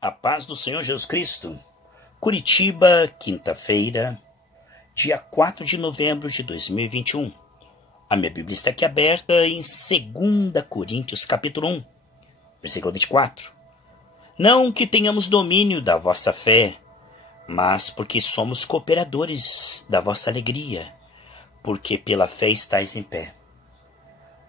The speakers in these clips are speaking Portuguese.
A paz do Senhor Jesus Cristo. Curitiba, quinta-feira, dia 4 de novembro de 2021. A minha Bíblia está aqui aberta em 2 Coríntios, capítulo 1, versículo 24. Não que tenhamos domínio da vossa fé, mas porque somos cooperadores da vossa alegria, porque pela fé estáis em pé.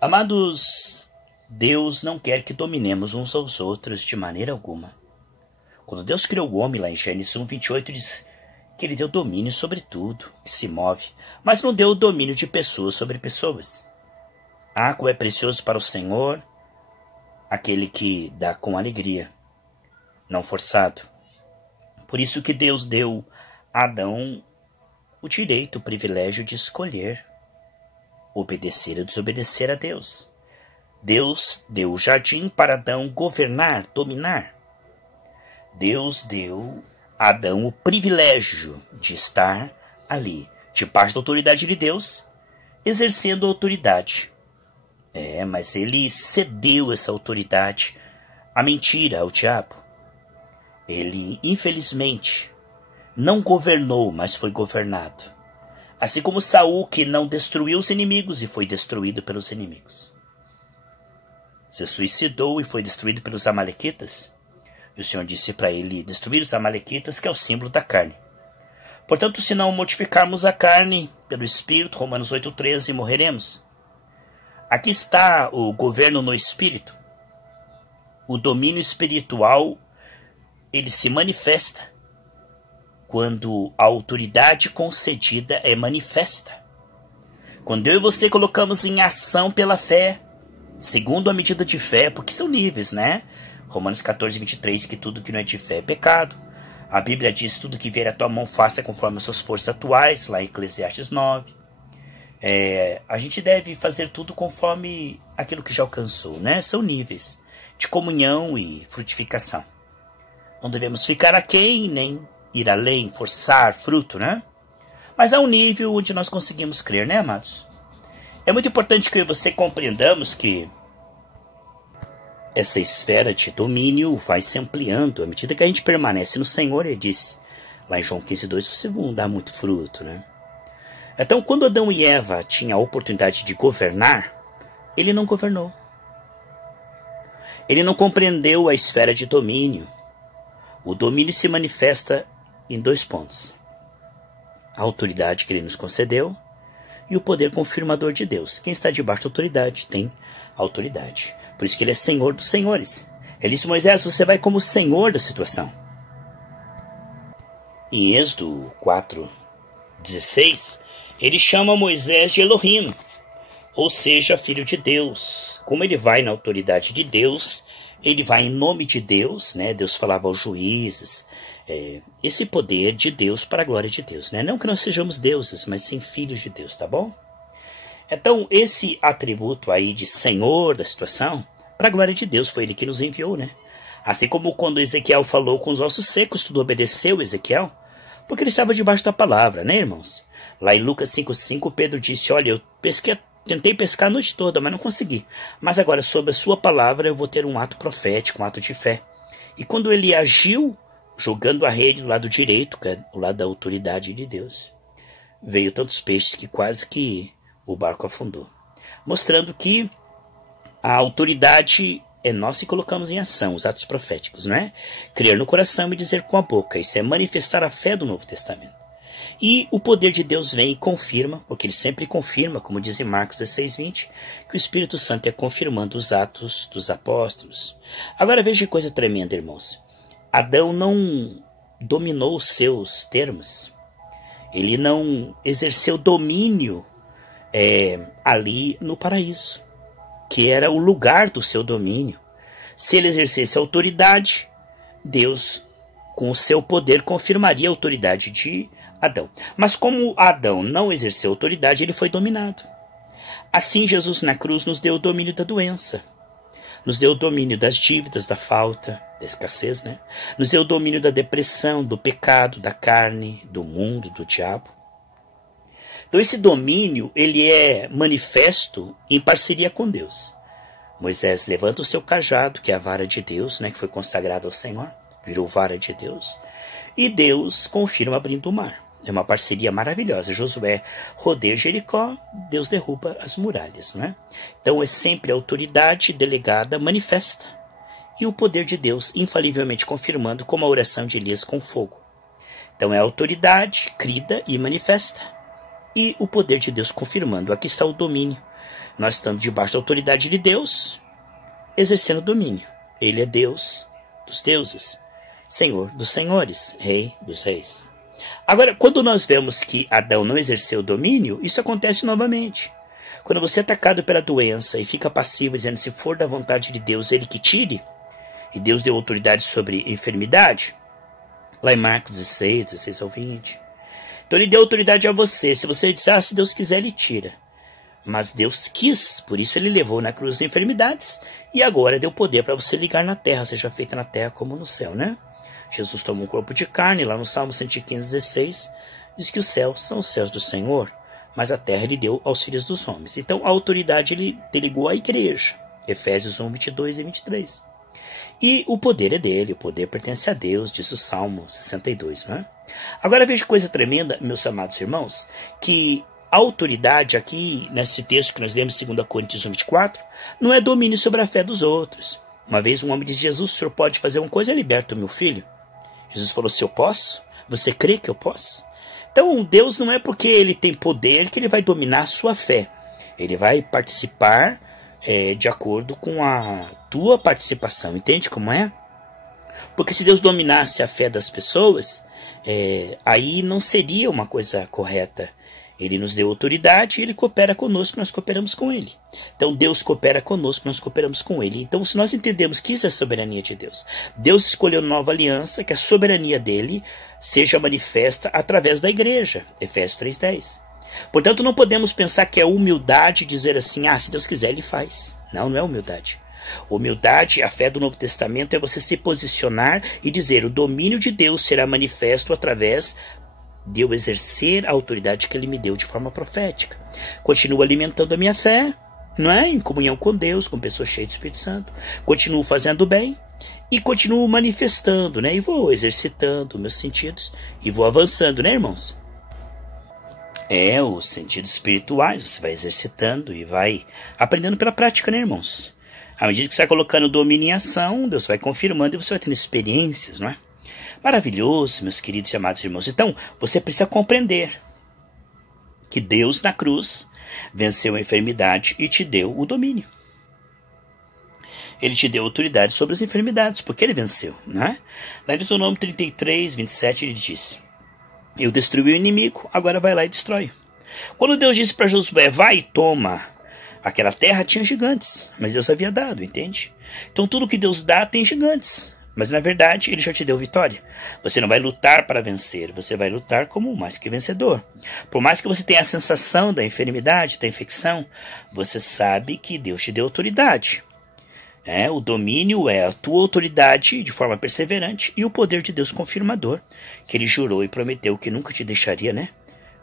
Amados, Deus não quer que dominemos uns aos outros de maneira alguma. Quando Deus criou o homem, lá em Gênesis 1:28, diz que ele deu domínio sobre tudo que se move, mas não deu o domínio de pessoas sobre pessoas. Ah, como é precioso para o Senhor aquele que dá com alegria, não forçado. Por isso que Deus deu a Adão o direito, o privilégio de escolher obedecer ou desobedecer a Deus. Deus deu o jardim para Adão governar, dominar. Deus deu a Adão o privilégio de estar ali, debaixo da autoridade de Deus, exercendo a autoridade. Mas ele cedeu essa autoridade à mentira, ao diabo. Ele, infelizmente, não governou, mas foi governado. Assim como Saul, que não destruiu os inimigos e foi destruído pelos inimigos. Se suicidou e foi destruído pelos amalequitas. E o Senhor disse para ele destruir os amalequitas, que é o símbolo da carne. Portanto, se não mortificarmos a carne pelo Espírito, Romanos 8:13, morreremos. Aqui está o governo no Espírito. O domínio espiritual, ele se manifesta quando a autoridade concedida é manifesta. Quando eu e você colocamos em ação pela fé, segundo a medida de fé, porque são níveis, né? Romanos 14:23, que tudo que não é de fé é pecado. A Bíblia diz, tudo que vier à tua mão faça conforme as suas forças atuais, lá em Eclesiastes 9. A gente deve fazer tudo conforme aquilo que já alcançou, né? São níveis de comunhão e frutificação. Não devemos ficar aquém, nem ir além, forçar fruto, né? Mas há um nível onde nós conseguimos crer, né, amados? É muito importante que você compreendamos que essa esfera de domínio vai se ampliando à medida que a gente permanece no Senhor. Ele disse lá em João 15:2, vocês vão dar muito fruto, né? Então, quando Adão e Eva tinham a oportunidade de governar, ele não governou. Ele não compreendeu a esfera de domínio. O domínio se manifesta em 2 pontos: a autoridade que ele nos concedeu e o poder confirmador de Deus. Quem está debaixo da autoridade tem autoridade. Por isso que ele é Senhor dos senhores. Ele disse: Moisés, você vai como Senhor da situação. Em Êxodo 4:16, ele chama Moisés de Elohim, ou seja, filho de Deus. Como ele vai na autoridade de Deus, ele vai em nome de Deus, né? Deus falava aos juízes, esse poder de Deus para a glória de Deus, né? Não que nós sejamos deuses, mas sim filhos de Deus, tá bom? Então, esse atributo aí de Senhor da situação, para a glória de Deus, foi ele que nos enviou, né? Assim como quando Ezequiel falou com os ossos secos, tudo obedeceu Ezequiel, porque ele estava debaixo da palavra, né, irmãos? Lá em Lucas 5:5, Pedro disse: olha, eu tentei pescar a noite toda, mas não consegui. Mas agora, sob a sua palavra, eu vou ter um ato profético, um ato de fé. E quando ele agiu, jogando a rede do lado direito, que é o lado da autoridade de Deus, veio tantos peixes que quase que o barco afundou. Mostrando que a autoridade é nossa e colocamos em ação os atos proféticos, não é? Crer no coração e dizer com a boca. Isso é manifestar a fé do Novo Testamento. E o poder de Deus vem e confirma, porque ele sempre confirma, como diz em Marcos 16:20, que o Espírito Santo é confirmando os atos dos apóstolos. Agora veja que coisa tremenda, irmãos. Adão não dominou os seus termos. Ele não exerceu domínio ali no paraíso, que era o lugar do seu domínio. Se ele exercesse autoridade, Deus, com o seu poder, confirmaria a autoridade de Adão. Mas como Adão não exerceu autoridade, ele foi dominado. Assim, Jesus na cruz nos deu o domínio da doença. Nos deu o domínio das dívidas, da falta, da escassez, né? Nos deu o domínio da depressão, do pecado, da carne, do mundo, do diabo. Então esse domínio, ele é manifesto em parceria com Deus. Moisés levanta o seu cajado, que é a vara de Deus, né, que foi consagrado ao Senhor. virou vara de Deus. E Deus confirma abrindo o mar. É uma parceria maravilhosa. Josué rodeia Jericó, Deus derruba as muralhas, não é? Então é sempre a autoridade delegada manifesta. E o poder de Deus infalivelmente confirmando, como a oração de Elias com fogo. Então é a autoridade crida e manifesta. E o poder de Deus confirmando. Aqui está o domínio. Nós estamos debaixo da autoridade de Deus, exercendo domínio. Ele é Deus dos deuses, Senhor dos senhores, Rei dos reis. Agora, quando nós vemos que Adão não exerceu o domínio, isso acontece novamente. Quando você é atacado pela doença e fica passivo, dizendo se for da vontade de Deus, ele que tire, e Deus deu autoridade sobre enfermidade, lá em Marcos 16, 16 ao 20. Então ele deu autoridade a você. Se você disser, se Deus quiser, ele tira. Mas Deus quis, por isso ele levou na cruz as enfermidades, e agora deu poder para você ligar na terra, seja feita na terra como no céu, né? Jesus tomou um corpo de carne, lá no Salmo 115, 16, diz que os céus são os céus do Senhor, mas a terra ele deu aos filhos dos homens. Então a autoridade ele delegou à igreja, Efésios 1, 22 e 23. E o poder é dele, o poder pertence a Deus, diz o Salmo 62, não é? Agora veja coisa tremenda, meus amados irmãos, que a autoridade aqui, nesse texto que nós lemos, 2 Coríntios 1, 24, não é domínio sobre a fé dos outros. Uma vez um homem disse, Jesus, o senhor pode fazer uma coisa, liberta o meu filho? Jesus falou, se eu posso, você crê que eu posso? Então Deus não é porque ele tem poder que ele vai dominar a sua fé. Ele vai participar de acordo com a tua participação, entende como é? Porque se Deus dominasse a fé das pessoas, aí não seria uma coisa correta. Ele nos deu autoridade e ele coopera conosco, nós cooperamos com ele. Então Deus coopera conosco, nós cooperamos com ele. Então se nós entendemos que isso é a soberania de Deus, Deus escolheu nova aliança, que a soberania dele seja manifesta através da igreja. Efésios 3:10. Portanto não podemos pensar que é humildade dizer assim, se Deus quiser ele faz. Não, não é humildade. Humildade, a fé do Novo Testamento é você se posicionar e dizer, o domínio de Deus será manifesto através de eu exercer a autoridade que ele me deu de forma profética. Continuo alimentando a minha fé, não é? Em comunhão com Deus, com pessoas cheias do Espírito Santo. Continuo fazendo bem e continuo manifestando, né? E vou exercitando meus sentidos e vou avançando, né, irmãos? Os sentidos espirituais, você vai exercitando e vai aprendendo pela prática, né, irmãos? À medida que você vai colocando o domínio em ação, Deus vai confirmando e você vai tendo experiências, não é? Maravilhoso, meus queridos e amados irmãos. Então, você precisa compreender que Deus na cruz venceu a enfermidade e te deu o domínio. Ele te deu autoridade sobre as enfermidades, porque ele venceu, né? Lá em Deuteronômio 33, 27, ele disse, eu destruí o inimigo, agora vai lá e destrói. Quando Deus disse para Josué, vai e toma aquela terra, tinha gigantes, mas Deus havia dado, entende? Então tudo que Deus dá tem gigantes. Mas na verdade ele já te deu vitória. Você não vai lutar para vencer, você vai lutar como mais que vencedor. Por mais que você tenha a sensação da enfermidade, da infecção, você sabe que Deus te deu autoridade. O domínio é a tua autoridade de forma perseverante e o poder de Deus confirmador, que ele jurou e prometeu que nunca te deixaria, né?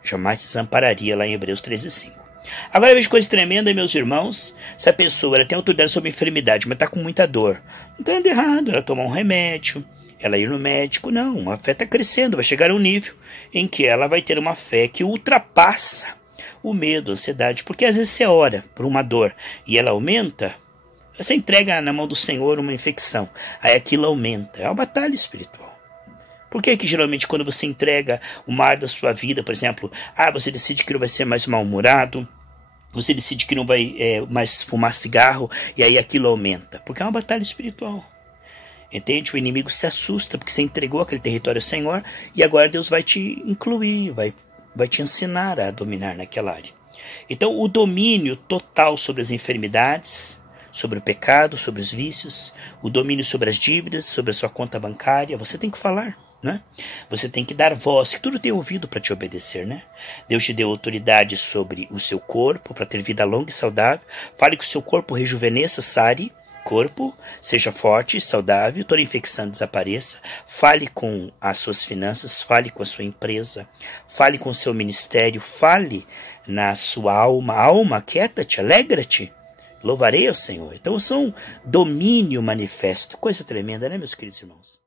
Jamais te desampararia, lá em Hebreus 13:5. Agora veja coisa tremenda, meus irmãos. Se a pessoa ela tem autoridade sobre a enfermidade, mas está com muita dor, não está nada errado ela tomar um remédio, ela ir no médico. Não, a fé está crescendo, vai chegar a um nível em que ela vai ter uma fé que ultrapassa o medo, a ansiedade. Porque às vezes você ora por uma dor e ela aumenta, você entrega na mão do Senhor uma infecção, aí aquilo aumenta. É uma batalha espiritual. Por que geralmente quando você entrega uma área da sua vida, por exemplo, você decide que não vai ser mais mal-humorado, você decide que não vai mais fumar cigarro, e aí aquilo aumenta? Porque é uma batalha espiritual. Entende? O inimigo se assusta porque você entregou aquele território ao Senhor e agora Deus vai te incluir, vai te ensinar a dominar naquela área. Então o domínio total sobre as enfermidades, sobre o pecado, sobre os vícios, o domínio sobre as dívidas, sobre a sua conta bancária, você tem que falar. Né? Você tem que dar voz, que tudo tem ouvido para te obedecer, né? Deus te deu autoridade sobre o seu corpo para ter vida longa e saudável. Fale que o seu corpo rejuvenesça, sare, corpo, seja forte, saudável, toda infecção desapareça. Fale com as suas finanças, fale com a sua empresa, fale com o seu ministério, fale na sua alma. Alma, aquieta-te, alegra-te, louvarei ao Senhor. Então são domínio manifesto, coisa tremenda, né, meus queridos irmãos?